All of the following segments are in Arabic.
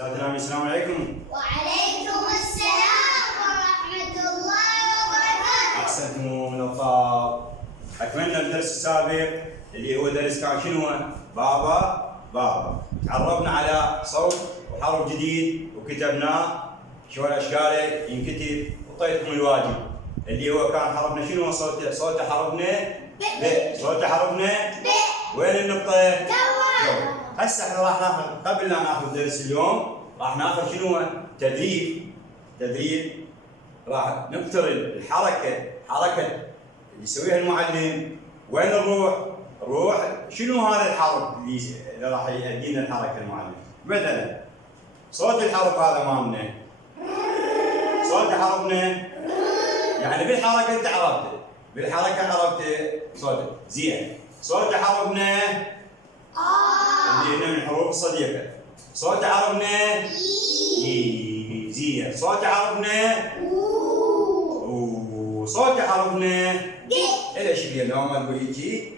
أعزائي السلام عليكم. وعليكم السلام ورحمة الله وبركاته. أحسنتم الألطاف. أكملنا الدرس السابق اللي هو درس كان شنو؟ بابا بابا. تعرفنا على صوت وحرف جديد وكتبناه شلون أشكاله ينكتب وطيتكم الواجب اللي هو كان حرفنا شنو؟ صوت حرفنا ب. صوت حرفنا ب. وين النقطة؟ جوا. هسه احنا راح ناخذ قبل لا ناخذ درس اليوم راح ناخذ شنو؟ تدريب راح نقترن الحركه اللي يسويها المعلم. وين نروح شنو هذا الحرف اللي راح يدينا الحركه المعلم. مثلا صوت الحرف هذا مالنا صوت حرفنا يعني بالحركه انت عرفته عرفت صوته زين. صوت حرفنا اللي هنا من الحروف الصديقة. صوت عرفنا إي زين. صوت عرفنا صوت حرفنا د. ليش اليوم ما نقول هيجي؟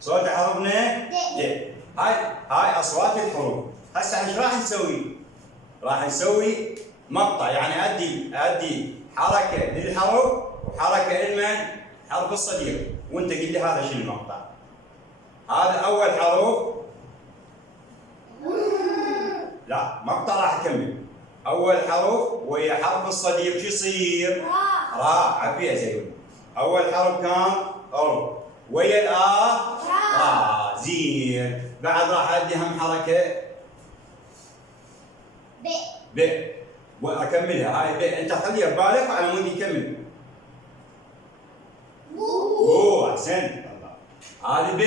صوت حرفنا د. هاي أصوات الحروف. هسه ايش راح نسوي؟ راح نسوي مقطع يعني أدي حركة للحرف وحركة لمن؟ حرف الصديق. وأنت قل لي هذا شنو المقطع؟ هذا أول حرف. لا مقطع راح اكمل. اول حرف ويا حرف الصديق شو يصير؟ راء. عبيها زين. اول حرف كان ويا راء. زين. بعد راح ادي هم حركه ب واكملها. هاي ب انت خليها ببالك على مود يكمل. احسنت الله. هذه ب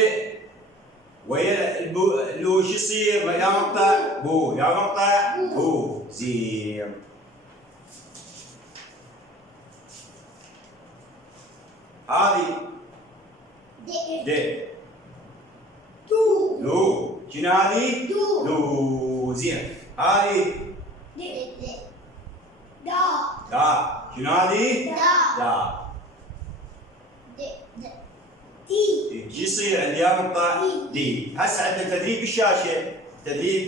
ويا اللي شو يصير؟ يا مقطع بو. زين. هذه د. لو. شنو هذه؟ لو. زين. هذه دا. شنو هذه؟ دا. شو يصير عندي يا مقطع؟ دي. هسه عندنا تدريب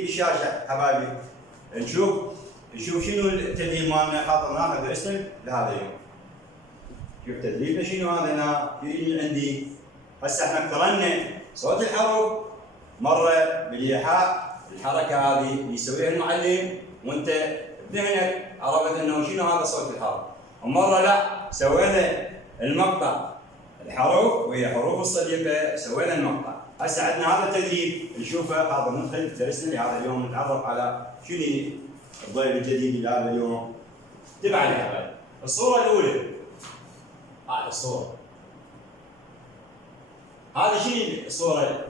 بالشاشه حبايبي. نشوف شنو التدريب مالنا حاطناه درسنا لهذا اليوم. شوف تدريبنا شنو هذا هنا في عندي. هسه احنا اقترنا صوت الحرف مره بالايحاء الحركه هذه اللي يسويها المعلم وانت بذهنك عرفت انه شنو هذا صوت الحرف. ومره لا سوينا المقطع الحروف وهي حروف الصديقة سوينا المقطع. هسه عندنا هذا التدريب نشوفه. هذا ندخل درسنا لهذا اليوم نتعرف على شنو الضيف الجديد لهذا اليوم. تبع لي حبايبي. الصورة الأولى هذه الصورة. هذا شنو الصورة؟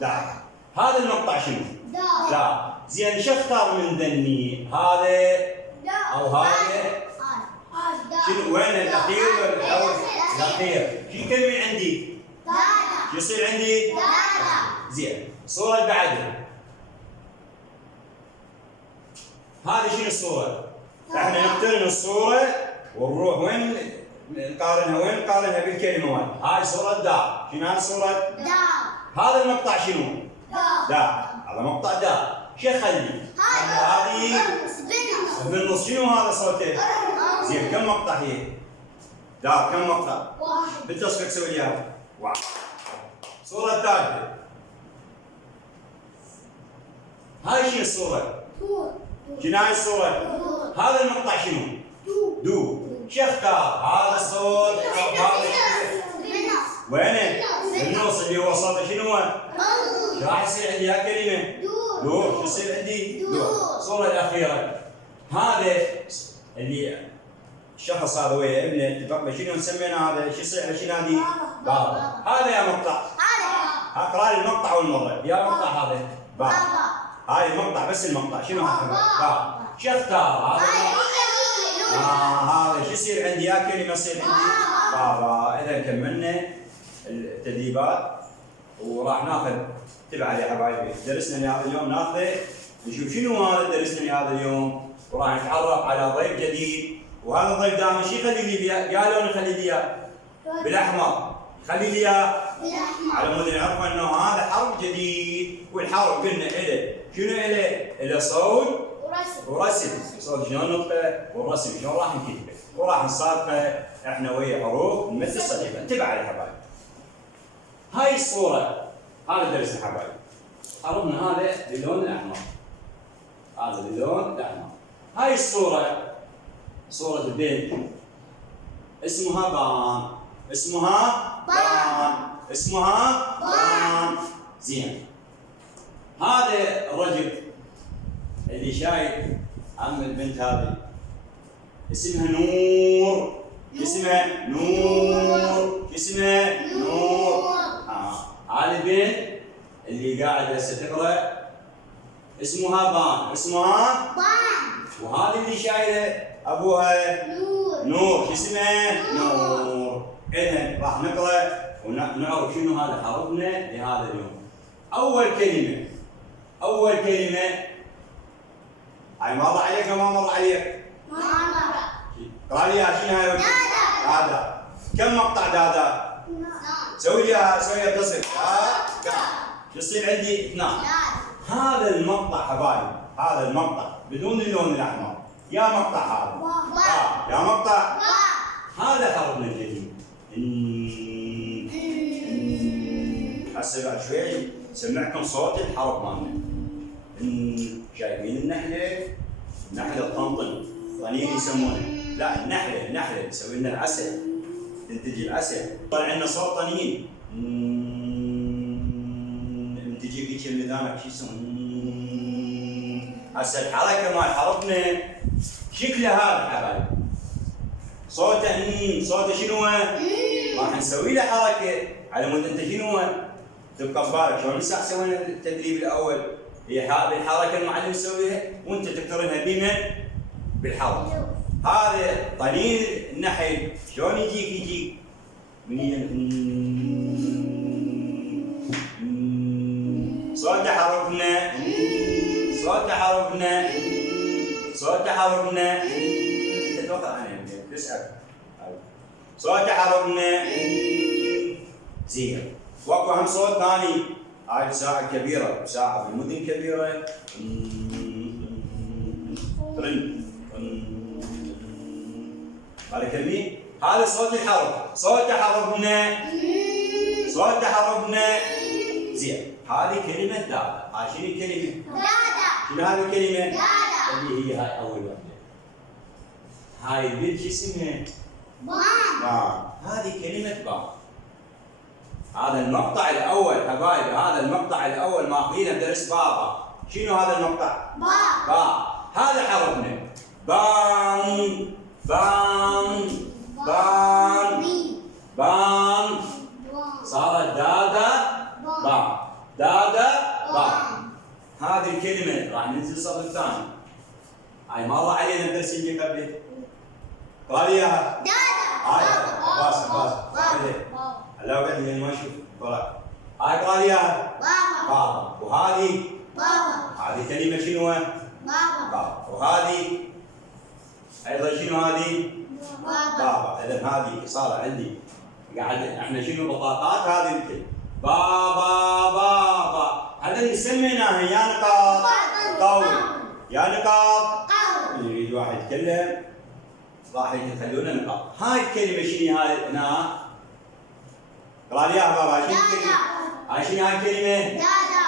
دا. هذا المقطع شنو؟ دا. زين شو اختار من ذني؟ هذا أو هذا؟ شنو وين الأخير ولا الأول؟ الأخير. شو يكمل عندي؟ شو يصير عندي؟ زين. الصورة اللي بعدها. هذه شنو الصورة؟ احنا نقترن الصورة ونروح وين نقارنها بالكلمة وين؟ هاي صورة دا. شنو هاي صورة؟ دا. هذا المقطع شنو؟ دا. هذا مقطع دا. شو اخلي؟ هذه بالنص. شنو هذا صوته؟ زين كم مقطع هي؟ دا كم مقطع؟ واحد. بالتصفيق سوي لي هذا. واحد. الصورة الثالثة. هاي شنو الصورة؟ شنو هاي الصورة؟ هذا المقطع شنو؟ دو. شو اختار؟ هذا الصوت او هذا وينه؟ بالنص اللي هو صوته شنو هو؟ شو راح يصير عندي يا كلمة؟ دو. شو يصير عندي؟ دو. الصورة الأخيرة. هذا اللي الشخص هذا ويا ابنه اتفقنا شنو نسمينا هذا؟ شو يصير على شنو هذه؟ بابا. هذا يا مقطع. اقرا لي المقطع والمره. يا مقطع هذا بابا. هاي المقطع بس المقطع شنو هذا؟ بابا. شو اختار؟ هذا هذا شو يصير عندي؟ يا كلمه يصير عندي بابا. اذا كملنا التدريبات وراح ناخذ. تبع لي حبايبي درسنا لهذا اليوم ناخذه نشوف شنو هذا درسنا لهذا اليوم وراح نتعرف على ضيف جديد. وهذا الضيف دائما شو يخلي لي اياه؟ يا لون يخلي لي اياه؟ بالاحمر. خلي لي اياه على مود نعرف انه هذا حرف جديد. والحرف قلنا له شنو له؟ له صوت ورسم صوت شلون نطقه والرسم شلون راح نكتبه وراح نصادقه احنا ويا حروف مثل الصحيفه. انتبه على الحبايب. هاي الصوره هذا درس الحبايب. حرفنا هذا باللون الاحمر. هذا باللون الاحمر. هاي الصوره صوره البنت اسمها بان. اسمها بان. اسمها بان. زين. هذا الرجل اللي شايف عم البنت هذه اسمها نور. اسمها نور. اسمها نور. هذه البنت اللي قاعده هسه تقرا اسمها بان. اسمها بان. وهذه اللي شايله ابوها نور. اسمها نور. اذا راح نقرا ونعرف شنو هذا حرفنا لهذا اليوم. اول كلمه هاي مر عليك وما مر عليك؟ ما مر. قال لي شنو هاي؟ دادا. كم مقطع دادا؟ سوي لي تصل. يصير عندي 2. هذا المقطع حبايب، هذا المقطع بدون اللون الاحمر يا مقطع هذا يا مقطع هذا حرفنا الجديد. هسه بعد شوي سمعكم صوت الحرف مالنا. شايفين النحله؟ النحله تطنطن طنين يسمونه. لا النحله تسوي لنا العسل، تنتج العسل. طلع لنا صوت طنين. تجي في ميدانك شو اسمه؟ هسه الحركه مال حرفنا شكله هذا حبايب. صوته شنو؟ راح نسوي له حركه على مود انت شنو؟ تبقى ببالك شلون ساعه سوينا التدريب الاول هي بالحركه المعلم يسويها وانت تقترنها بمن؟ بالحرف. هذا طنين النحل شلون يجيك صوت حرفنا تتوقع عنها تسأل صوت حرفنا زين. واكو هم صوت ثاني. هاي ساعة كبيرة، ساعة في المدن كبيرة هذا كلمة. هذا صوت الحرف. صوت حرفنا زين. هذه كلمة دادا. هاي شنو الكلمة؟ دادا. شنو هذه الكلمة؟ دادا. اللي هي هاي أول وحدة. هاي البنت شو اسمها؟ بان. هذه كلمة بان. هذا المقطع الأول حبايب، هذا المقطع الأول ماخذينه بدرس بابا. شنو هذا المقطع؟ با. هذا حرفنا بان. صارت دادا بان. دادا بان. هذه الكلمة راح ننزل صف الثاني. هاي مر علينا الدرس اللي قبله. قال اياها دادا. هاي عباس هلا وقعد ما اشوف طلع. هاي قال اياها بابا. وهذه بابا. هذه كلمة شنو؟ بابا. وهذه ايضا شنو هذه؟ بابا. اذا هذه صار عندي قاعد احنا شنو بطاقات هذه الكلمة بابا. هذا اللي سميناها يا نقاط قول. يا نقاط قول. يريد واحد يتكلم راح يخلونا نقاط. هاي الكلمة شنو هاي هنا؟ قال لي يا بابا شنو الكلمة؟ هاي شنو هاي الكلمة؟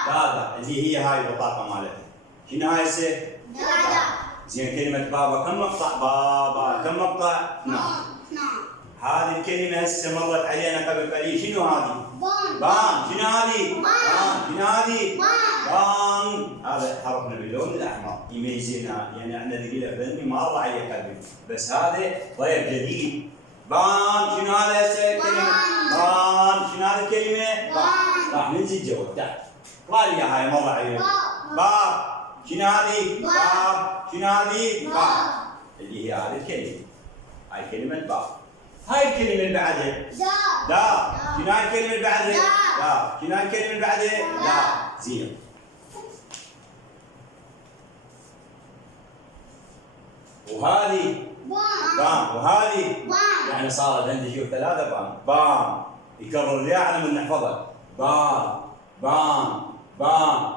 دادا. اللي هي هاي البطاقة مالتها. شنو هاي هسه؟ دادا. زين كلمة بابا كم مقطع؟ بابا كم مقطع؟ 2. هذه الكلمة هسه مرت علينا قبل قليل. شنو هذه؟ بان. شنو هذه؟ بان. شنو هذه؟ بان. هذا حرفنا باللون الأحمر يميزنا يعني احنا ثقيلة فهمني ما مر عليه قبل بس هذا ضيف جديد. بان. شنو هذا هسه الكلمة؟ بان. شنو هذه الكلمة؟ بان. راح ننزل جوا تحت. قال لي هاي مر علينا. باب. شنو هذه؟ باب. شنو هذه؟ باب. اللي هي هذه الكلمة. هاي كلمة باب. هاي الكلمة اللي بعدها دا. شنو هاي الكلمة اللي بعدها؟ دا. شنو هاي الكلمة اللي بعدها؟ دا. زين. وهذه بام. وهذه يعني صارت عندي شوف 3 بام. بام يكرر لي على من نحفظها. بام.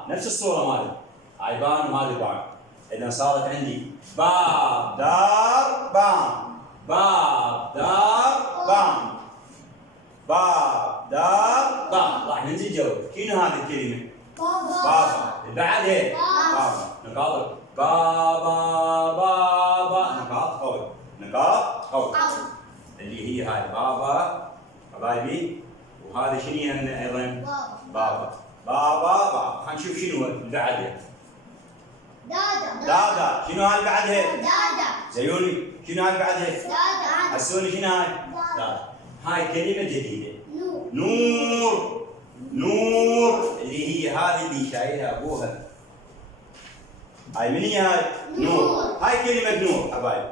نفس الصورة مالها. هاي بان وهذه بان. إذا صارت عندي باب دار بام، باب دار بام، باب دار بام. راح ننزل جواب. شنو هذه الكلمة؟ بابا. اللي بعدها بابا. نقاط بابا بابا، نقاط قوي، نقاط قوي. اللي هي هاي بابا حبايبي. وهذا شنو يعني ايضا؟ بابا. بابا بابا. خلينا نشوف شنو اللي بعدها. دادا. شنو هاي اللي بعدها؟ زيوني. شنو هاي اللي بعدها؟ حسوني شنو هاي؟ دادا. هاي كلمة جديدة. نور. نور اللي هي هذه اللي شايلها ابوها. هاي من هي هاي؟ نور. هاي كلمة نور حبايبي.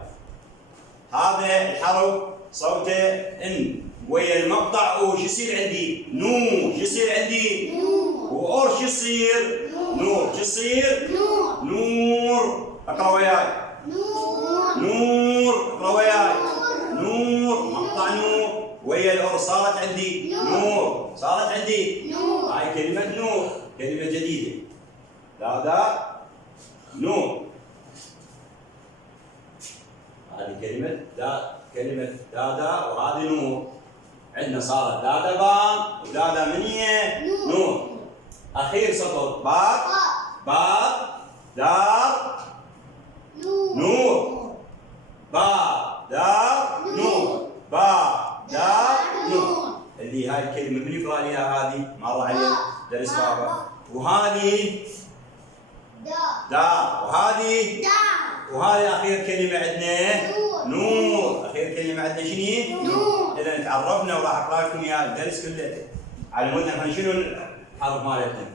هذا الحرف صوته ان ويا المقطع وش يصير عندي؟ نور. شو يصير عندي؟ وأور شو يصير؟ نور. شو يصير؟ نور. اقرا وياي. نور. اقرا وياي. نور. مقطع نور ويا الأور صارت عندي نور. صارت عندي هاي كلمة نور، كلمة جديدة. دادا نور. هذه كلمة دادا وهذه نور. عندنا صارت دادا بام ودادا منية نور. أخير سطر باب باب دار نور. باب دار نور. باب دار نور. اللي هاي الكلمة من يقرأ لي هذه؟ مر عليه درس بابا. وهذه دار. وهذه آخر كلمة عندنا نور. آخر كلمة عندنا شنو؟ نور. إذا تعرفنا وراح أقرأ لكم إياه الدرس كله على مود احنا شنو الحرف مالتنا؟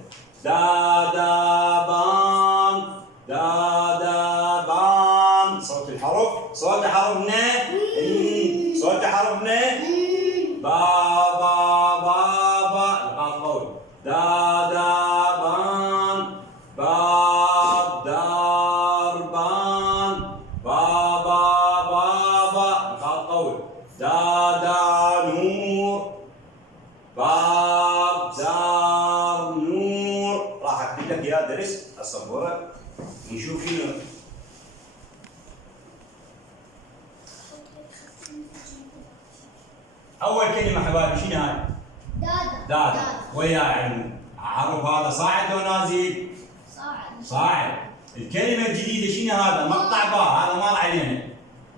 دادا بام. دادا بام. صوت الحرف. صوت حرفنا صوت حرفنا بابا بابا. نقاط قول. دادا بام. باب دار بام. بابا بابا. نقاط قول. دادا نور. باب دار نور. راح اكتب لك يا درس السبوره ونشوف شنو. اول كلمه حبايبي شنو هاي؟ دادا. ويا علم حرف هذا صاعد لو نازل؟ صاعد. الكلمه الجديده شنو هذا؟ مقطع باء. هذا مر علينا.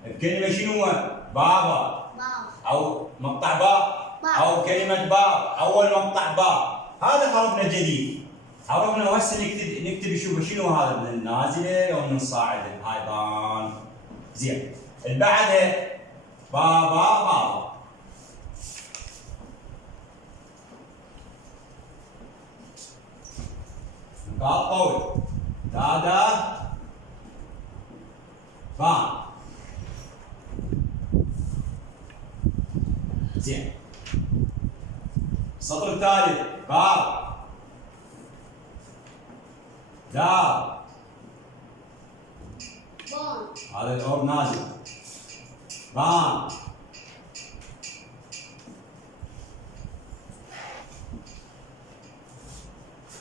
الكلمه شنو هو؟ بابا او مقطع باء او كلمه باب. اول مقطع باء. هذا حرفنا الجديد. حرفنا وهسه نكتب شوف شنو هذا؟ من النازله او من الصاعده؟ هاي بان. زين. اللي بعدها بابا بابا. نقاط قول. دادا بان. زين. السطر الثالث باب دار. هذا الأور نازل. بان.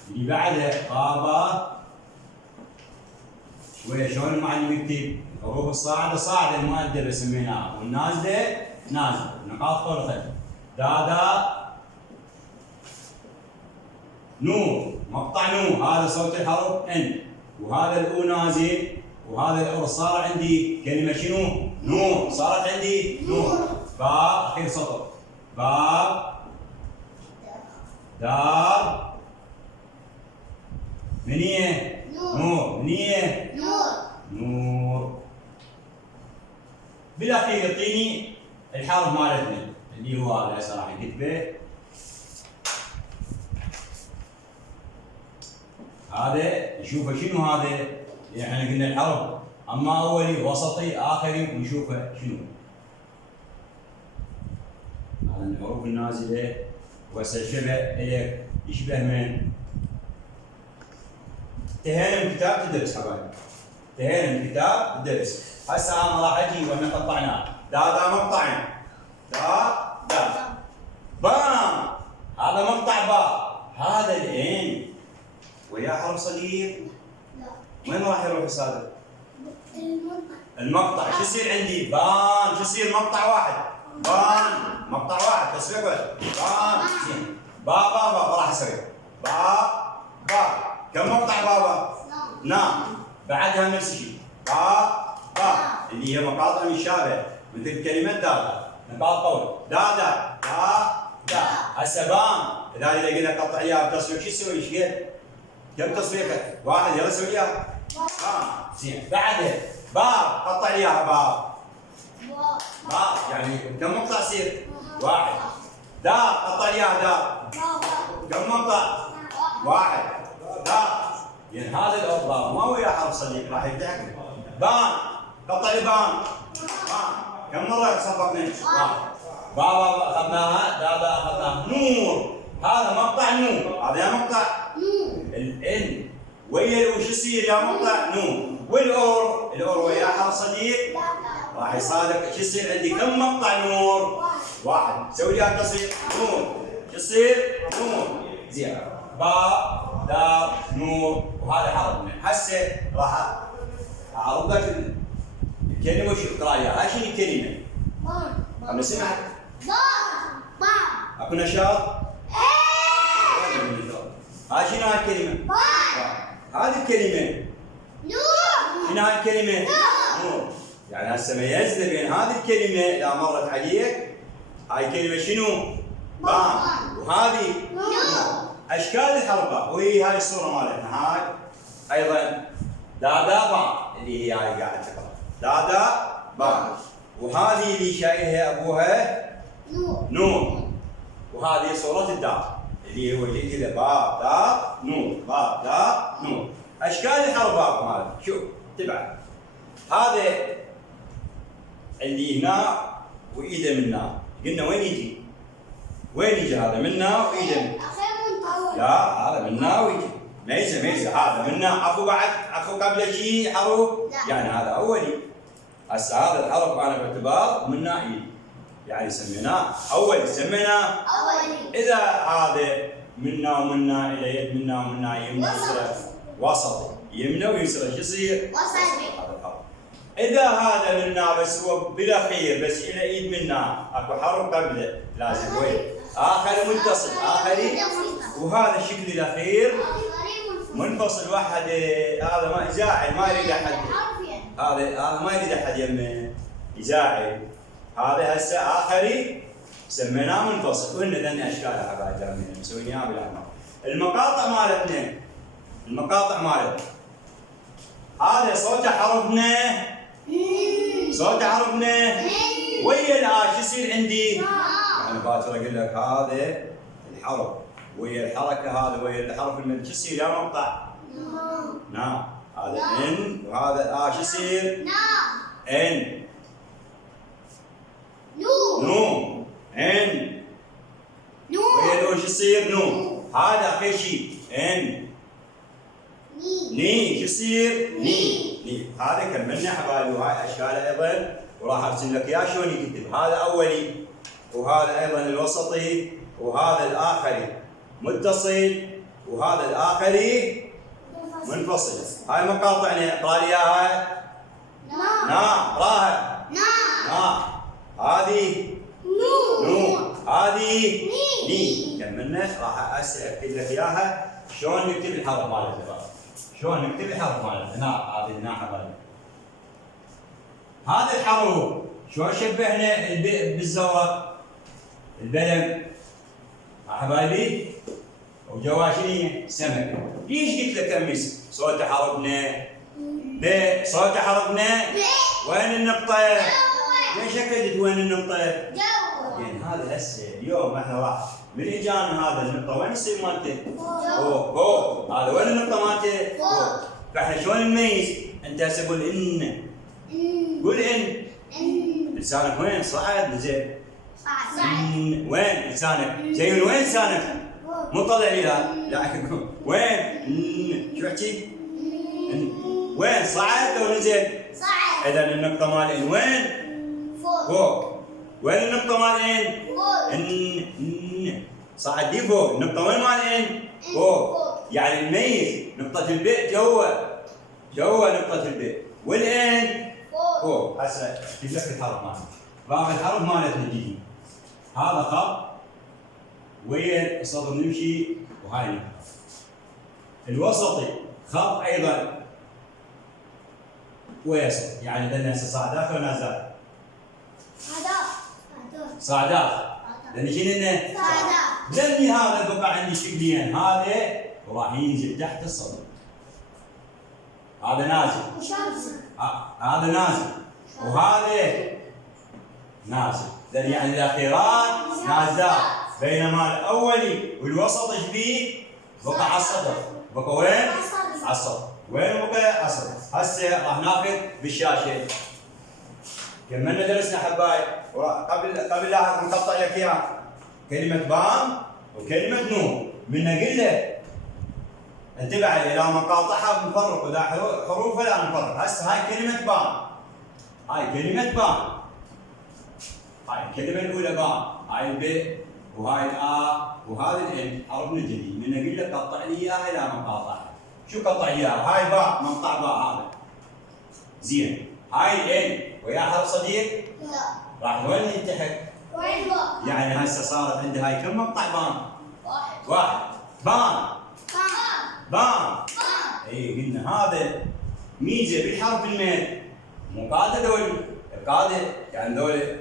اللي بعده بابا. شوية شلون المعلم يكتب؟ الحروف الصاعدة صاعدة المؤدبة سميناها، والنازلة نازلة. نقاط قول خل. دادا نور. مقطع نور. هذا صوت الحرف ان. وهذا الأو نازل. وهذا الأور صار عندي كلمة شنو؟ نور. صارت عندي نور. باب. أخير سطر. باب دار منية نور. منية نور. بالاخير يعطيني الحرف مالتنا اللي هو هذا. هسه راح نكتبه. هذا نشوفه شنو هذا؟ احنا قلنا الحرف اما اولي وسطي اخري ونشوفه شنو. هذا الحروف النازله. وهسه شبه اليك يشبه من؟ انتهينا من كتاب تدرس حبايبي. انتهينا من كتاب تدرس. هسه انا راح اجي واحنا قطعناه. دادا مقطعين. دا بام. هذا مقطع باء. هذا العين ويا حرف صغير. وين راح يروح صادق؟ المقطع. شو يصير عندي؟ بان. شو يصير؟ مقطع واحد. بان. مقطع واحد تصفيق واحد. بان. زين. بابا راح اسوي. با. كم مقطع بابا؟ نعم. بعدها نفس الشيء. با اللي هي مقاطع مشابهه مثل كلمه دادا. نقاط قول. دادا. دا. هسه بان. اذا لقينا قطع اياها بتصفيق شو يسوي؟ ايش قد؟ كم تصفيقه؟ واحد. يلا سوي اياها. زين. بعدها باب. قطع اياها باب. يعني كم مقطع يصير؟ واحد. دا. قطع اياها دا. كم مقطع؟ واحد. دا. يعني هذا الاوضاع ما ويا حرف صديق راح يفتح لك. بان. قطع لي بان. كم مره صفقنا؟ واحد. بابا اخذناها. دادا اخذناها. نور. هذا مقطع نور. هذا يا مقطع الان ويا وش يصير يا مقطع نور. والاور ويا حرف صديق راح يصادق. شو يصير عندي؟ كم مقطع نور؟ واحد. سوي لي التصريف. نور. شو يصير؟ نور. زين. با. دا. نور. وهذا حرفنا. هسه راح اعرض لك الكلمه وش اقرا لي. هاي شنو الكلمه؟ انا سمعت. اكو نشاط؟ هاي شنو هاي الكلمه؟ هذه الكلمه شنو هاي الكلمه؟ نور. يعني هسه ميزنا بين هذه الكلمه اذا مرت عليك. هاي كلمه شنو؟ بان. وهذه نور. اشكال الحركه وهي هاي الصوره مالتنا. هاي ايضا دادا بان اللي هي هاي قاعده تقرا. دادا بان. وهذه اللي شايلها ابوها نور. وهذه صوره الدار اللي هو اللي كذا با دا نور. با دا نور. اشكال الحركات مالتنا. شوف تبع هذا اللي هنا وايده من هنا. قلنا وين يجي؟ وين يجي هذا؟ منا وايده من. لا هذا منا ويجي. ميزه هذا منا. اكو قبل شيء حرف؟ يعني هذا اولي. هسه هذا الحرف انا باعتبار منا ايد. يعني سميناه اولي. سميناه اولي. اذا هذا منا ومنا الى يد منا ومنا يمنى يسرى وسطي. يمنى ويسرى شو يصير؟ وسطي. هذا الحرف. اذا هذا منا بس هو بالاخير بس الى ايد منا اكو حرف قبله لازم وين؟ اخر متصل. اخري. وهذا الشكل الاخير منفصل. واحد هذا ما يزاعل ما يريد احد. هذا ما يريد احد يمه يزاعل. هذا هسه اخري سميناه منفصل. وهن ذن اشكالها حبايب جامعين مسويناها بالاحمر. المقاطع مالتنا. هذا صوت حرفنا. ويا الآ شو يصير عندي؟ يعني باكر اقول لك هذا الحرف ويا الحركه. هذا ويا الحرف المد شو يصير يا مقطع؟ نعم. هذا ان وهذا شو يصير؟ ان. نو. ان. ويا لو شو يصير؟ نو. هذا اخر شيء ان. ني. شو يصير؟ ني. هذا كملنا حبايبي. وهاي اشكاله ايضا وراح ارسم لك اياه شلون يكتب. هذا اولي وهذا ايضا الوسطي وهذا الاخري متصل وهذا الاخري منفصل. هاي مقاطعنا. اقرا لي اياها. نعم. اقراها. نعم. هذه نو. هذه ني. كملنا. راح اكتب لك اياها شلون نكتب الحرف مالتها. هنا هذه هنا حبايبي. هذا الحرف شلون شبهنا بالزورق البلم حبايبي وجواشنيه سمك. ليش قلت لك امس صوت حرفنا ب. صوت حرفنا وين النقطة؟ ليش اكدت وين النقطة؟ يعني هذا هسه اليوم احنا راح من اجانا هذا النقطة وين يصير مالته؟ فوق. هذا وين النقطة مالته؟ فوق. فاحنا شلون نميز؟ انت هسه قول ان. قول ان. لسانك وين؟ صعد زين. صعد. وين لسانك؟ زين وين لسانك؟ مو طلع لي لا وين؟ شو احكي؟ وين؟ صعد او نزل؟ صعد. اذا النقطة مال ان وين؟ فوق. وين النقطة مال ان؟ فوق. صعد دي فوق. النقطة وين مال ان؟ فوق. يعني نميز نقطة البيت جوا جوا نقطة الباء، والإن فوق. فوق. هسه اكتب لك الحرف مالتي. باقي الحرف مالتنا الجديد. هذا خط ويا الصدر نمشي وهاي النقطة. الوسطي خط أيضا ويسط، يعني لأن هسه صعدات ولا نازلات؟ صعدات. لأن شنو لأني هذا بقى عندي شكلين، هذا وراح ينزل تحت الصدر. هذا نازل. هذا نازل وهذا نازل، لأن يعني الأخيران نازلات، بينما الأولي والوسط ايش بيه؟ بقى على الصدر. بقى وين؟ على الصدر. وين بقى؟ على الصدر. هسه راح ناخذ بالشاشة. كملنا درسنا حبايب، قبل لا نقطع لك اياها كلمة بام وكلمة نون. من قله انتبه عليه، لا مقاطعها بنفرق، اذا حروفها لا نفرق. هسه هاي كلمة بام، هاي كلمة بام، هاي الكلمة الأولى بام، هاي الب وهاي الآ وهذا الإن، حرفنا الجديد. من قله قطع لي اياها لا مقاطعها. شو قطع اياها؟ هاي باء، مقطع باء هذا. زين، هاي الإن ويا حرف صديق؟ لا. راح وين يلتحق؟ وين باء؟ يعني هسه صارت عندي هاي كم مقطع بام؟ واحد. بام. بام. اي قلنا هذا ميزه بالحرف الميم. مو قاعده دول القاعده، يعني دول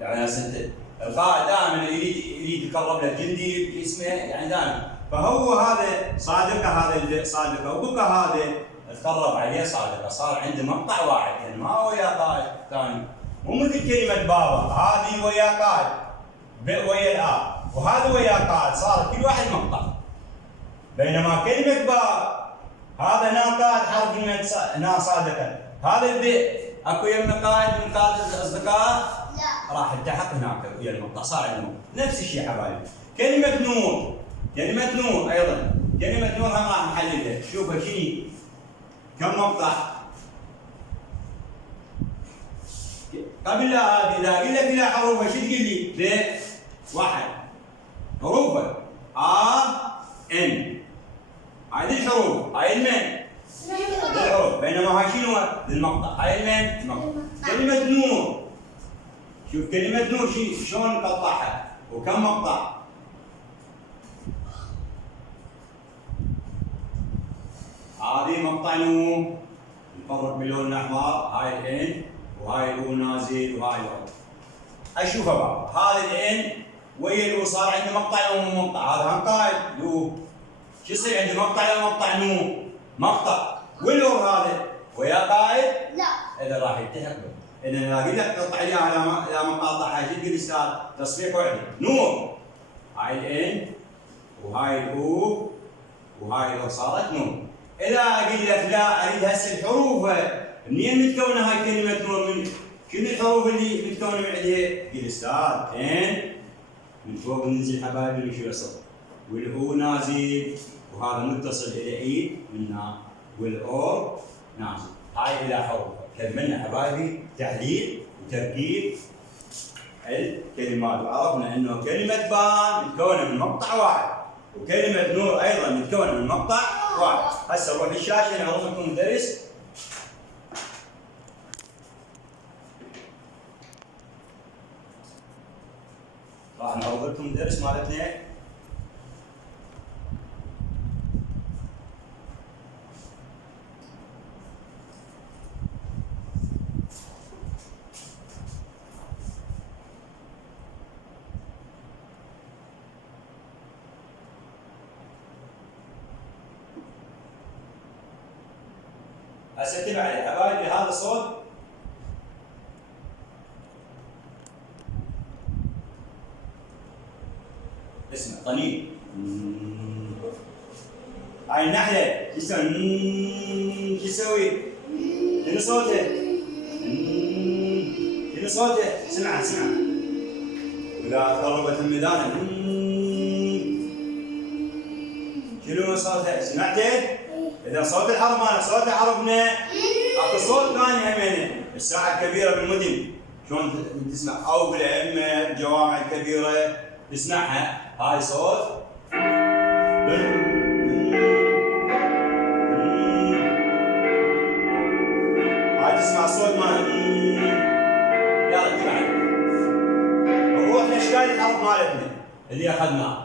يعني هسه القائد دائما يريد يقرب للجندي اسمه، يعني دائما. فهو هذا صادقه، هذا صادقه، وبقى هذا تقرب عليه صادقه، صار عنده مقطع واحد، يعني ما هو ويا قائد ثاني. مو مثل كلمه بابا، هذه ويا قائد ويا الآ، وهذا ويا قائد، صار كل واحد مقطع. بينما كلمة باء هذا هنا قائد حرف هنا صادقا، هذا الباء اكو يمنا قائد من قائد الاصدقاء؟ لا. راح التحق هناك ويا المقطع، صار عندنا نفس الشيء حبايبي. كلمة نور، كلمة نور ايضا، كلمة نور هم راح نحللها. شوفها شنو كم مقطع؟ قبل لا هذه اذا قلت لك لا حروفها شو تقول لي؟ ب واحد حروفها ان، هذه الحروف، هاي المين الحروف، بينما هاي شنو؟ المقطع، هاي المين المقطع. كلمة نور، شوف كلمة نور شلون نقطعها وكم مقطع؟ هذه مقطع نور، نفرق بلون احمر، هاي الان وهاي الأو نازل وهاي الأو. اشوفها بقى، هذا الان ويا الأو صار عندي مقطع او مو مقطع؟ هذا هم قائد لو شو يصير عندي مقطع او مقطع نو؟ مقطع. والأو هذا ويا قائد؟ لا. اذا راح يلتحق به. اذا انا قلت لك قطع لي على مقاطع، هاي شو تقول استاذ؟ تصفيق وحده، نور. هاي الان وهاي الأو وهاي الأو صارت نور. اذا اقول لك لا اريد هسه الحروف منين متكونه هاي كلمة نور؟ من شنو الحروف اللي متكونه من عندها؟ قل استاذ ان من فوق ننزل حبايبي نمشي للسطح، والأو نازل وهذا متصل الى ايد من هنا، والاو نازل. هاي الى حروف. كملنا حبايبي تحليل وتركيب الكلمات، وعرفنا انه كلمة بان متكونة من مقطع واحد، وكلمة نور ايضا متكونة من مقطع واحد. هسه نروح للشاشة نعرض لكم الدرس. راح نعرض لكم الدرس مالتنا. هسه انتبه عليه حبايبي، هذا صوت اسمه طنين. هاي النحلة شو تسوي؟ شو تسوي؟ شنو صوته؟ شنو صوته؟ اسمعه اسمعه. وإذا قربت الميدان شنو صوته؟ سمعته؟ إذا صوت الحرف مالك صوت حرفنا، اكو صوت ثاني همينه، الساعة الكبيرة بالمدن شلون تسمع، أو بالأئمة بالجوامع الكبيرة تسمعها، هاي صوت الحرف مالتنا اللي اخذناه.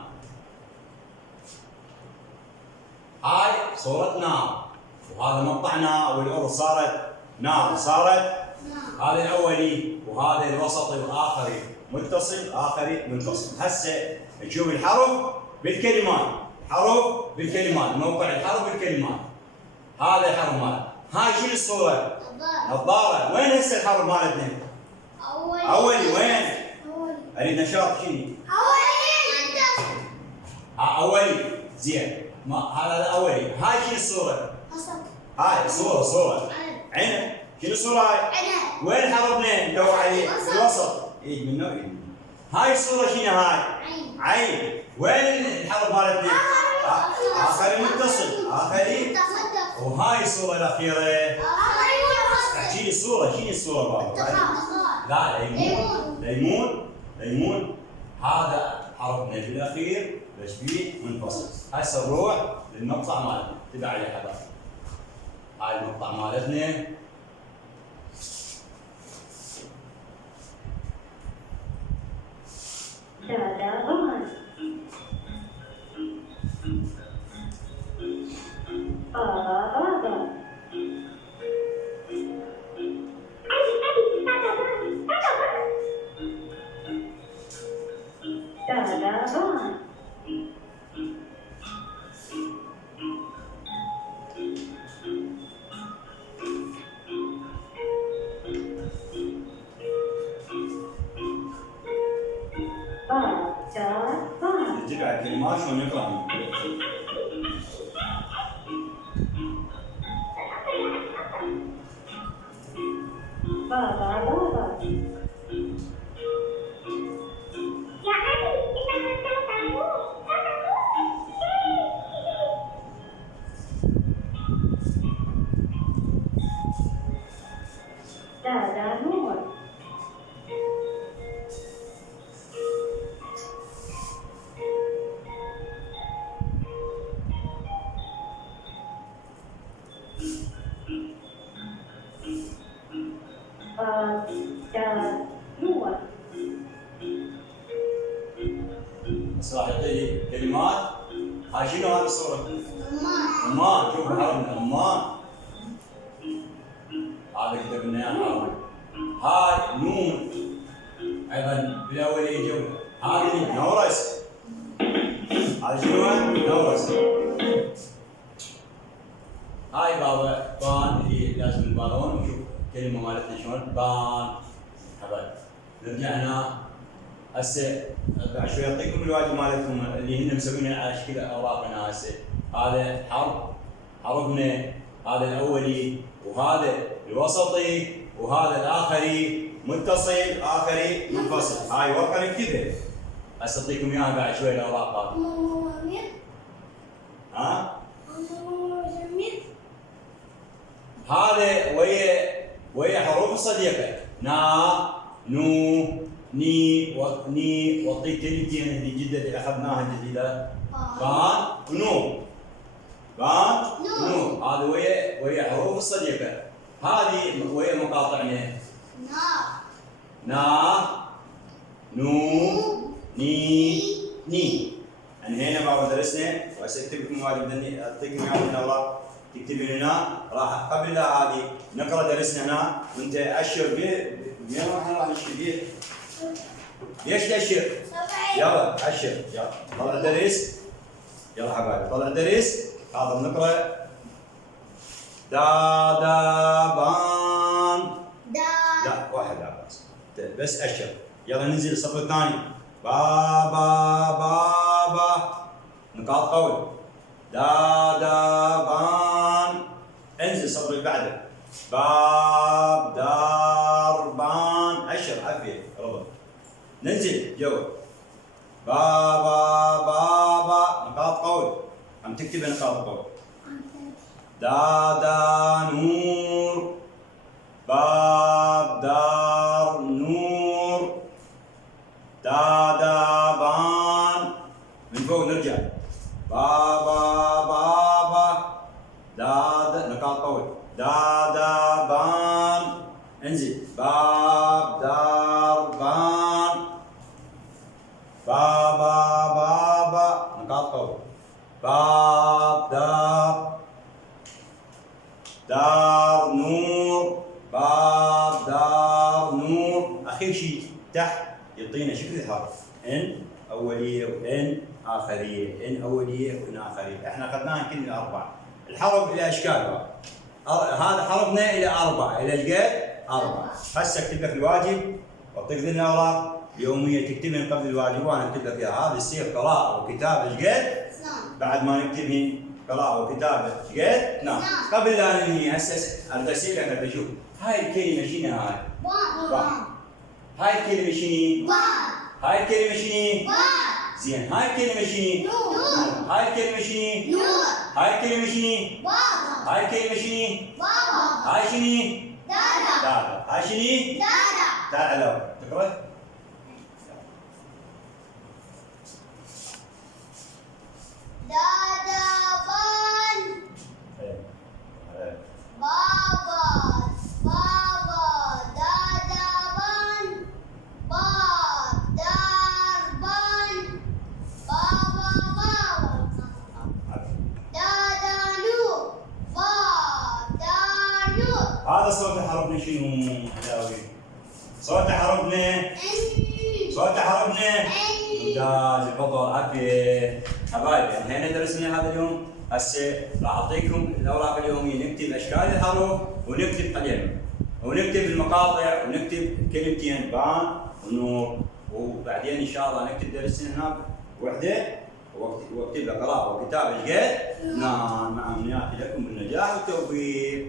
هاي صورة نار، وهذا مقطع نار، والارض صارت نار، صارت هذا الاولي وهذا الوسطي والاخري متصل، اخري منفصل. هسه نشوف الحرف بالكلمات، حرف بالكلمات، موقع الحرف بالكلمات. هذا الحرف مالت. هاي شنو الصورة؟ نظارة. وين هسه الحرف مالتنا؟ أولي. وين؟ أريد نشاط شنو؟ أولي. زين. ما هذا الأولي. هاي شنو الصورة؟ هاي صورة عنب. شنو الصورة هاي؟ عنب. وين حرفنا ندور عليه؟ الوسط. ايد منه ايد. هاي الصورة شنو هاي؟ عين. وين الحرف مالتنا؟ آخري متصل، آخري. وهاي الصورة الأخيرة. احكي لي الصورة، شنو الصورة بابا؟ لا ليمون. هذا حرفنا بالأخير تشبيه منفصل. هسه نروح للمقطع مالتنا، تبع عليه حبايبي. هاي المقطع مالتنا. نجيب على الكلمات شلون نقرأ. راح يعطيني كلمات. هاي شنو هذه الصورة؟ رمان. شوف حرفنا رمان. هذا كتبنا اياه عربي. هاي نون. ايضا بالاول يجوا. هذه نورس. هذا شنو؟ نورس. هاي بابا بان اللي لازم البالون. وشوف كلمة مالتنا شلون بان. حبايب نرجع هنا. هسه بعد شوي اعطيكم الواجب مالتكم اللي هن مسوينه على شكل اوراق هنا. هسه هذا حرفنا، هذا الاولي وهذا الوسطي وهذا الاخري متصل، اخري منفصل. هاي ورقه نكتبها. هسه اعطيكم اياها بعد شوي الاوراق هذه. ها؟ هذا ويا حروف الصديقه. نا، نو، ني، واعطيك كلمتين اللي جديده اللي اخذناها جديده. بان ونو. هذا ويا حروف الصديقه. هذه ويا مقاطعنا. نا، نو، ني. انهينا بعض درسنا. وهسه اكتب لكم واجب اعطيكم اياها من الاوراق. تكتبين هنا. راح قبل لا هذه نقرا درسنا هنا وانت اشر به. وين راح نشر به؟ ليش تأشر؟ يلا أشر. يلا طلع درس. يلا حبايبي طلع درس. حاضر نقرأ. بان. لا واحد بس أشر. يلا ننزل الصف الثاني. بابا. نقاط قول. بان. انزل الصف اللي بعده. باب، دار، بان. أشر عافية ربط. ننزل جوا. بابا نقاط قول. عم تكتب نقاط قول. نور. باب، دار، نور. بان. من فوق نرجع. بابا. نقاط قول. بان. انزل. باب، دار، بان. باب دار نور. اخر شيء تحت يعطينا شكل الحرف ان اوليه وان اخريه، ان اوليه وان اخريه. احنا اخذناها كل الاربع. الحرف الى اشكال هذا حرفنا الى اربعه، الى ايش قد؟ اربعه. هسه اكتب لك الواجب واعطيك ذي الاوراق اليوميه تكتبهن قبل الواجب، وانا اكتب لك اياها. هذا يصير قراءه وكتابه ايش قد؟ بعد ما نكتبهن قراءه وكتابه ايش قد؟ نعم. قبل لا ننهي هسه اريد اسالك انت شوف هاي الكلمه شنو هاي؟ هاي الكلمه شنو؟ هاي الكلمه شنو؟ زين هاي الكلمه شنو؟ هاي الكلمه شنو؟ هاي الكلمه شنو؟ هاي الكلمه شنو؟ هاي شنو؟ دادا. هاي شنو؟ تعال لو تقرا. هذا صوت حرفنا شنو؟ علاوي صوت حرفنا صوت حرفنا ممتاز. الفضل عافيه حبايبي. هنا درسنا هذا اليوم. هسه راح اعطيكم الاوراق اليوميه نكتب اشكال الحروف ونكتب قلم ونكتب المقاطع ونكتب كلمتين بان ونور، وبعدين ان شاء الله نكتب درسنا هناك وحده واكتب لك قراءه وكتابه ايش قد؟ نعم. مع امنياتي لكم بالنجاح والتوفيق.